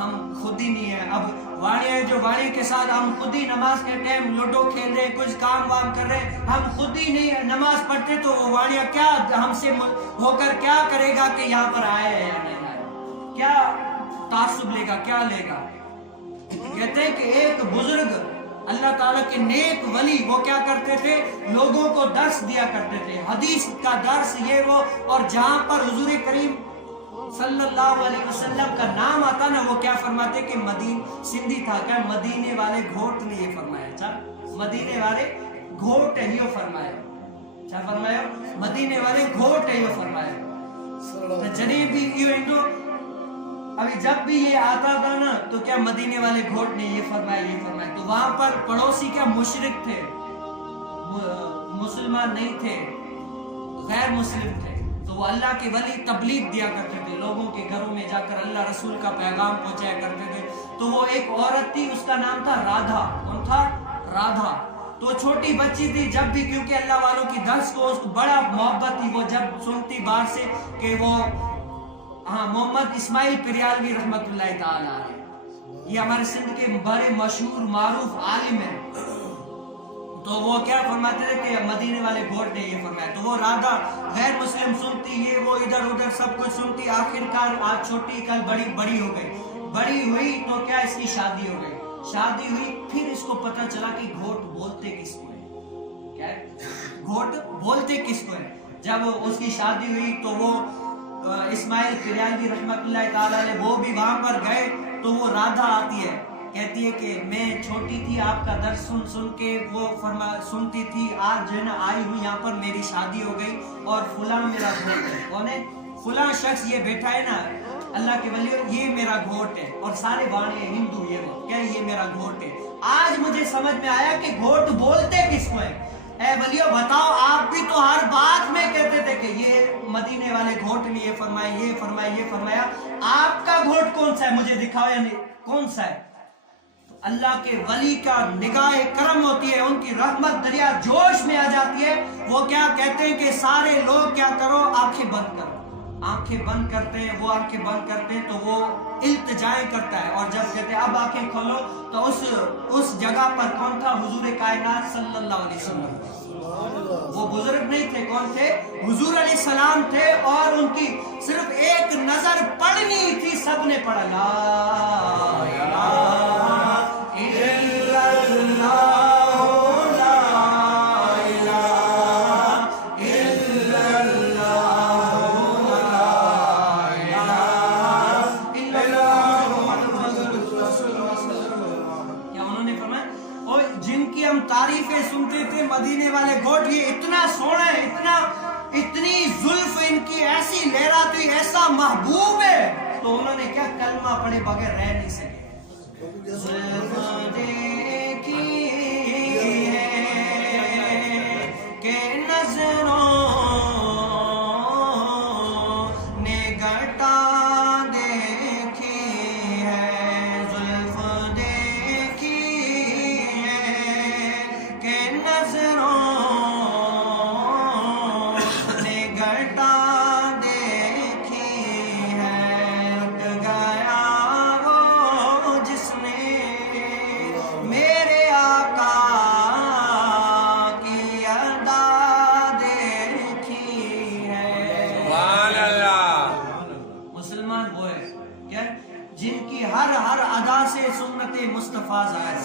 ہم خود ہی نہیں ہیں. اب واڑیاں جو واڑی کے ساتھ ہم خود ہی نماز کے ٹائم لوڈو کھیل رہے ہیں, کچھ کام وام کر رہے ہیں, ہم خود ہی نہیں نماز پڑھتے, تو وہ واڑیاں کیا ہم سے ہو کر کیا کرے گا کہ یہاں پر آئے ہیں یا نہیں آئے, کیا تعصب لے گا, کیا لے گا. کہتے ہیں کہ ایک بزرگ اللہ تعالیٰ کے نیک ولی وہ کیا کرتے تھے, لوگوں کو درس دیا کرتے تھے, حدیث کا درس یہ وہ, اور جہاں پر حضور کریم صلی اللہ علیہ وسلم کا نام آتا نا, وہ کیا فرماتے کہ سندھی تھا کیا, مدینے والے گھوٹ نے یہ فرمایا. اچھا, مدینے والے گھوٹ ہے یہ فرمایا. کیا فرمایا, مدینے والے گھوٹ ہے یہ فرمایا. جنیب بھی یہ ابھی جب بھی یہ آتا تھا نا, تو کیا مدینے والے گھوٹ نے یہ فرمایا. تو وہاں پر پڑوسی کیا مشرک تھے, مسلمان نہیں تھے, غیر مسلم تھے, تو وہ اللہ کے ولی تبلیغ دیا کرتے تھے, لوگوں کے گھروں میں جا کر اللہ رسول کا پیغام پہنچایا کرتے تھے. تو وہ ایک عورت تھی, اس کا نام تھا رادھا. کون تھا, رادھا. تو چھوٹی بچی تھی, جب بھی کیونکہ اللہ والوں کی درس کو اس کو بڑا محبت تھی, وہ جب سنتی باہر سے کہ وہ محمد اسماعیل پریالوی رحمت اللہ تعالی علیہ, یہ ہمارے سندھ کے بڑے مشہور معروف عالم ہیں, تو وہ کیا فرماتے تھے کہ مدینے والے گھوٹ نے یہ فرمایا. تو وہ رادھا غیر مسلم سنتی, یہ وہ ادھر ادھر سب کچھ سنتی, آخرکار آج چھوٹی کل بڑی ہو گئی. بڑی ہوئی تو کیا اس کی شادی ہو گئی. شادی ہوئی, پھر اس کو پتا چلا کہ گھوٹ بولتے کس کو ہے, کیا گھوٹ بولتے کس کو ہے. جب اس کی شادی ہوئی تو وہ اسماعیل پریالوی رحمت اللہ تعالی علیہ وہ بھی وہاں پر گئے. تو وہ رادھا آتی ہے, کہتی ہے کہ میں چھوٹی تھی, آپ کا درس سن کے وہ سنتی تھی, آج جو ہے نا آئی ہوں یہاں پر, میری شادی ہو گئی اور فلاں میرا گھوٹ ہے. کون ہے, فلاں شخص یہ بیٹھا ہے نا اللہ کے ولی, یہ میرا گھوٹ ہے. اور سارے بانے ہندو, یہ وہ کیا یہ میرا گھوٹ ہے. آج مجھے سمجھ میں آیا کہ گھوٹ بولتے کس کو ہے. اے ولیو بتاؤ, آپ بھی تو ہر بات میں کہتے تھے کہ یہ مدینے والے گھوٹ نے یہ فرمایا, یہ فرمایا, یہ فرمایا. آپ کا گھوٹ کون سا ہے, مجھے دکھاؤ, یا کون سا ہے. اللہ کے ولی کا نگاہ کرم ہوتی ہے, ان کی رحمت دریا جوش میں آ جاتی ہے. وہ کیا کہتے ہیں کہ سارے لوگ کیا کرو, آنکھیں بند کرو. آنکھیں بند کرتے ہیں, وہ آنکھیں بند کرتے ہیں, تو وہ التجائیں کرتا ہے. اور جب کہتے ہیں اب آنکھیں کھولو, تو اس جگہ پر کون تھا, حضور کائنات صلی اللہ علیہ وسلم. وہ بزرگ نہیں تھے, کون تھے, حضور علیہ السلام تھے. اور ان کی صرف ایک نظر پڑھنی تھی, سب نے پڑھا لا الہ الا اللہ. جن کی ہم تعریفیں سنتے تھے, مدینے والے گھوٹ, یہ اتنا سونا ہے, اتنی زلف ان کی ایسی لہراتی, ایسا محبوب ہے. تو انہوں نے کیا کلمہ پڑھے بغیر رہ نہیں سکے. زلف دیکھی ہے کہ نظروں نے گٹا دیکھی ہے, زلف دیکھی کہ نظروں نے گٹا دیکھی ہے. اٹھ گیا وہ جس نے میرے آقا کی ادا دیکھی ہے. سبحان اللہ. مسلمان وہ ہے کیا, جن کی ہر ادا سے سنت مصطفیٰ ظاہر.